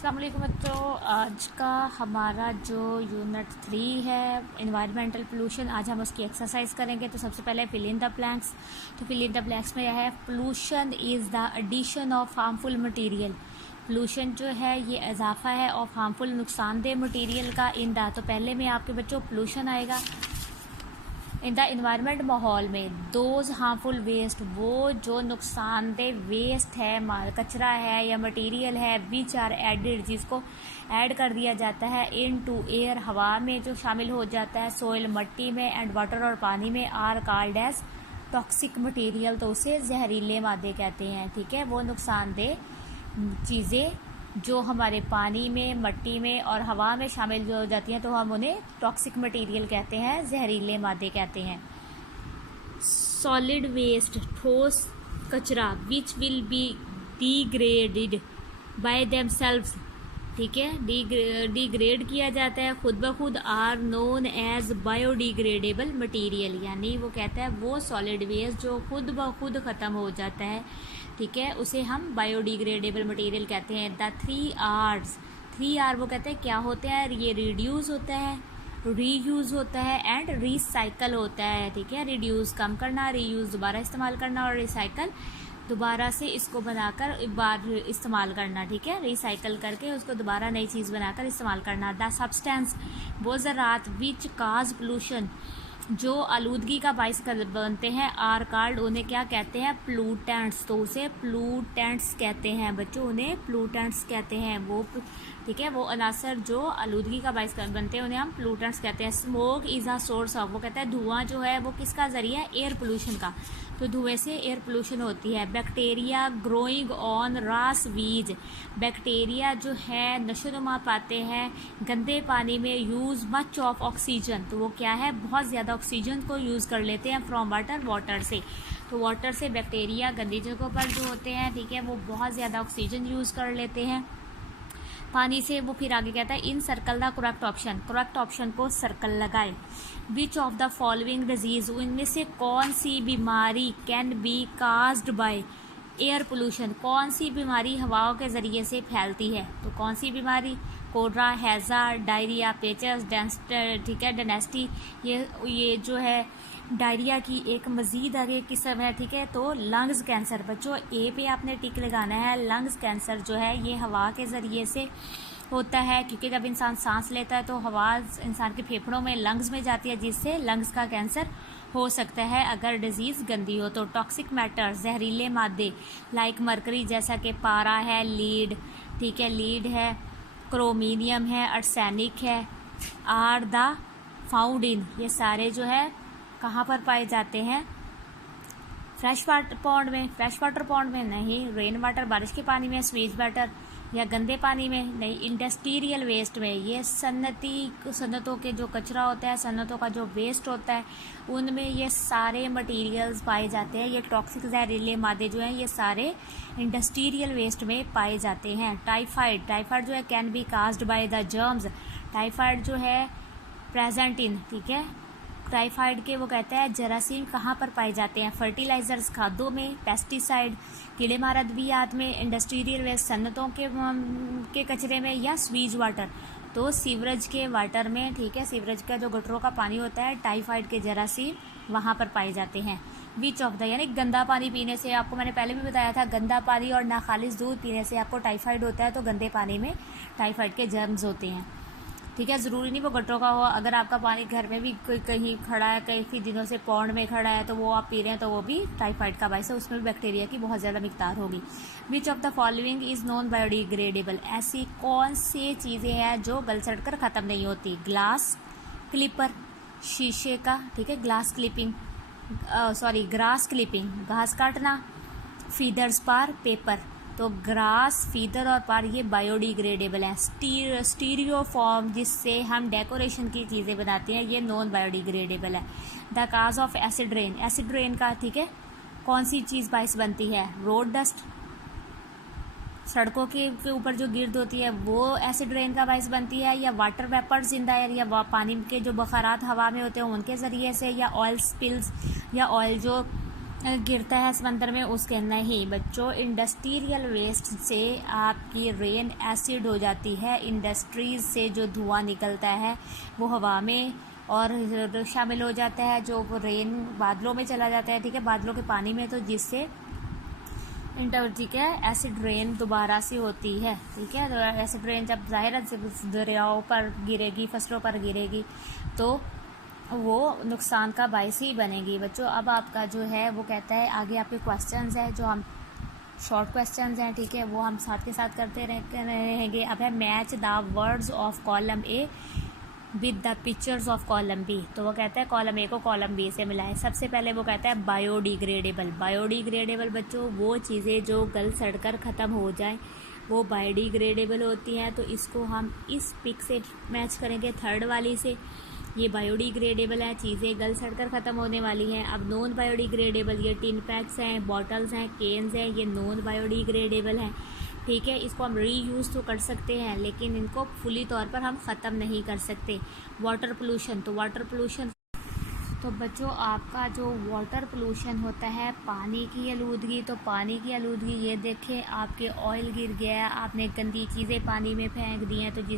अस्सलाम वालेकुम बच्चों। आज का हमारा जो यूनिट 3 है इन्वायरमेंटल पोल्यूशन, आज हम उसकी एक्सरसाइज करेंगे। तो सबसे पहले फिल इन द ब्लैंक्स। तो फिल इन द ब्लैंक्स में यह है, pollution is the addition of harmful material. Pollution जो है ये इजाफा है ऑफ हार्मफुल नुकसानदेह मटेरियल का इन द। तो पहले में आपके बच्चों पोल्यूशन आएगा इन द इन्वायरमेंट, माहौल में। दोज हार्मफुल वेस्ट, वो जो नुकसानदेह वेस्ट है, कचरा है या मटेरियल है, विच आर एडिड, जिसको ऐड कर दिया जाता है, इन टू एयर, हवा में जो शामिल हो जाता है, सोइल, मट्टी में, एंड वाटर और पानी में, are called as toxic material. तो उसे जहरीले मादे कहते हैं। ठीक है, वो नुकसानदेह चीज़ें जो हमारे पानी में, मट्टी में और हवा में शामिल जो हो जाती हैं, तो हम उन्हें टॉक्सिक मटेरियल कहते हैं, जहरीले मादे कहते हैं। सॉलिड वेस्ट, ठोस कचरा, which will be degraded by themselves. ठीक है, डिग्रेड किया जाता है खुद ब खुद, are known as biodegradable material. यानी वो कहता है वो सॉलिड वेस्ट जो खुद ब खुद ख़त्म हो जाता है, ठीक है, उसे हम बायोडिग्रेडेबल मटेरियल कहते हैं। द 3 R वो कहते हैं क्या होते हैं, ये रिड्यूस होता है, रीयूज़ होता है एंड रिसाइकल होता है। ठीक है, रिड्यूस कम करना, रीयूज़ दोबारा इस्तेमाल करना, और रिसाइकल दोबारा से इसको बनाकर एक बार इस्तेमाल करना। ठीक है, रिसाइकल करके उसको दोबारा नई चीज़ बनाकर इस्तेमाल करना। द सब्सटेंस, वो ज़रात विच काज पोल्यूशन, जो आलूदगी का बाइस बनते हैं, आर कॉल्ड, उन्हें क्या कहते हैं, प्लूटेंट्स। तो उसे प्लूटेंट्स कहते हैं बच्चों, उन्हें प्लूटेंट्स कहते हैं। वो ठीक है, वो अनासर जो आलूदगी का बाइस बनते हैं उन्हें हम प्लूटेंट्स कहते हैं। Smoke is a source of, वो कहता है धुआं जो है वो किसका ज़रिया है, एयर पोल्यूशन का। तो धुएं से एयर पोल्यूशन होती है। बैक्टीरिया ग्रोइंग ऑन रास वीज, बैक्टीरिया जो है नशोनुमा पाते हैं गंदे पानी में, यूज़ मच ऑफ ऑक्सीजन, तो वो क्या है, बहुत ज़्यादा ऑक्सीजन को यूज़ कर लेते हैं, फ्रॉम वाटर से। तो वाटर से बैक्टीरिया गंदी जगहों पर जो होते हैं, ठीक है, वो बहुत ज़्यादा ऑक्सीजन यूज़ कर लेते हैं पानी से। वो फिर आगे कहता है, इन सर्कल द करेक्ट ऑप्शन को सर्कल लगाए। Which of the following disease, इनमें से कौन सी बीमारी can be caused by air pollution, कौन सी बीमारी हवाओं के ज़रिए से फैलती है। तो कौन सी बीमारी, कोड्रा, हैज़ा, डायरिया, पेचस, ठीक है, डेनेस्टी। ये जो है डायरिया की एक मज़ीद आगे किस्म है। ठीक है, तो लंग्स कैंसर, बच्चों ए पे आपने टिक लगाना है। लंग्स कैंसर जो है ये हवा के ज़रिए से होता है, क्योंकि जब इंसान सांस लेता है तो हवा इंसान के फेफड़ों में, लंग्स में जाती है, जिससे लंग्स का कैंसर हो सकता है अगर डिजीज़ गंदी हो। तो टॉक्सिक मैटर, जहरीले मादे, लाइक मरकरी, जैसा कि पारा है, लीड, ठीक है, लीड है, क्रोमीनियम है, आर्सेनिक है, आर द फाउंड इन, ये सारे जो है कहाँ पर पाए जाते हैं, फ्रेश वाटर पॉन्ड में नहीं, रेन वाटर, बारिश के पानी में, स्वीज वाटर या गंदे पानी में नहीं, इंडस्ट्रियल वेस्ट में, ये सन्नतों के जो कचरा होता है, सन्नतों का जो वेस्ट होता है, उनमें ये सारे मटेरियल्स पाए जाते हैं। ये टॉक्सिक जहरीले मादे जो हैं ये सारे इंडस्ट्रियल वेस्ट में पाए जाते हैं। टाइफाइड जो है can be caused by the germs, typhoid जो है प्रेजेंट इन, ठीक है, टाइफाइड के वो कहते हैं जरासीम कहाँ पर पाए जाते हैं, फर्टिलाइजर्स, खादों में, पेस्टिसाइड, कीड़े मार अद्वियात में, इंडस्ट्रियल वेस्ट, सन्नतों के कचरे में, या स्वीज वाटर, तो सीवरेज के वाटर में। ठीक है, सीवरेज का जो गटरों का पानी होता है, टाइफाइड के जरासीम वहाँ पर पाए जाते हैं। विच ऑफ द, यानी गंदा पानी पीने से, आपको मैंने पहले भी बताया था, गंदा पानी और नाखालिस दूध पीने से आपको टाइफाइड होता है। तो गंदे पानी में टाइफाइड के जर्म्स होते हैं। ठीक है, ज़रूरी नहीं वो गटरों का हो, अगर आपका पानी घर में भी कोई कहीं खड़ा है, कई दिनों से पौंड में खड़ा है, तो वो आप पी रहे हैं, तो वो भी टाइफाइड का बाइस है, उसमें भी बैक्टीरिया की बहुत ज़्यादा मिकदार होगी। Which of the following is non biodegradable, ऐसी कौन सी चीज़ें हैं जो गल सड़ कर ख़त्म नहीं होती। ग्लास क्लिपर, शीशे का, ठीक है, ग्रास क्लिपिंग, घास काटना, फीदर्स पार, पेपर। तो ग्रास, फीदर और पार ये बायोडिग्रेडेबल है। स्टीरियोफॉर्म, जिससे हम डेकोरेशन की चीज़ें बनाते हैं, ये नॉन बायोडिग्रेडेबल है। The cause of acid rain का, ठीक है, कौन सी चीज़ बाइस बनती है, रोड डस्ट, सड़कों के ऊपर जो गिर्द होती है वो एसिड रेन का बाइस बनती है, या water vapours in the air, या पानी के जो बखारात हवा में होते हैं उनके ज़रिए से, या ऑयल स्पिल्स, या ऑयल जो गिरता है समंदर में, उसके नहीं बच्चों, इंडस्ट्रियल वेस्ट से आपकी रेन एसिड हो जाती है। इंडस्ट्रीज से जो धुआं निकलता है वो हवा में और शामिल हो जाता है, जो रेन बादलों में चला जाता है, ठीक है, बादलों के पानी में, तो जिससे ठीक है एसिड रेन दोबारा से होती है, ठीक है। तो एसिड रेन जब ज़ाहिर दरियाओं पर गिरेगी, फसलों पर गिरेगी, तो वो नुकसान का बायस ही बनेगी बच्चों। अब आपका जो है वो कहता है आगे आपके क्वेश्चंस हैं जो हम शॉर्ट क्वेश्चंस हैं, ठीक है, वो हम साथ के साथ करते रहेंगे। अब है match the words of column A with the pictures of column B. तो वो कहता है कॉलम ए को कॉलम बी से मिलाए। सबसे पहले वो कहता है बायोडिग्रेडेबल। बायोडिग्रेडेबल बच्चों वो चीज़ें जो गल सड़कर ख़त्म हो जाएं वो बायोडिग्रेडेबल होती हैं। तो इसको हम इस पिक से मैच करेंगे, थर्ड वाली से। ये बायोडिग्रेडेबल है, चीज़ें गल सड़कर ख़त्म होने वाली हैं। अब नॉन बायोडिग्रेडेबल, ये टिन पैक्स हैं, बॉटल्स हैं, केन्स हैं, ये नॉन बायोडिग्रेडेबल हैं, ठीक है। इसको हम रीयूज़ तो कर सकते हैं लेकिन इनको फुली तौर पर हम ख़त्म नहीं कर सकते। वाटर पोल्यूशन, तो वाटर पोल्यूशन तो बच्चों आपका जो वाटर पोल्यूशन होता है, पानी की आलूदगी, तो पानी की आलूदगी ये देखें आपके ऑयल गिर गया है, आपने गंदी चीज़ें पानी में फेंक दी हैं, तो जिस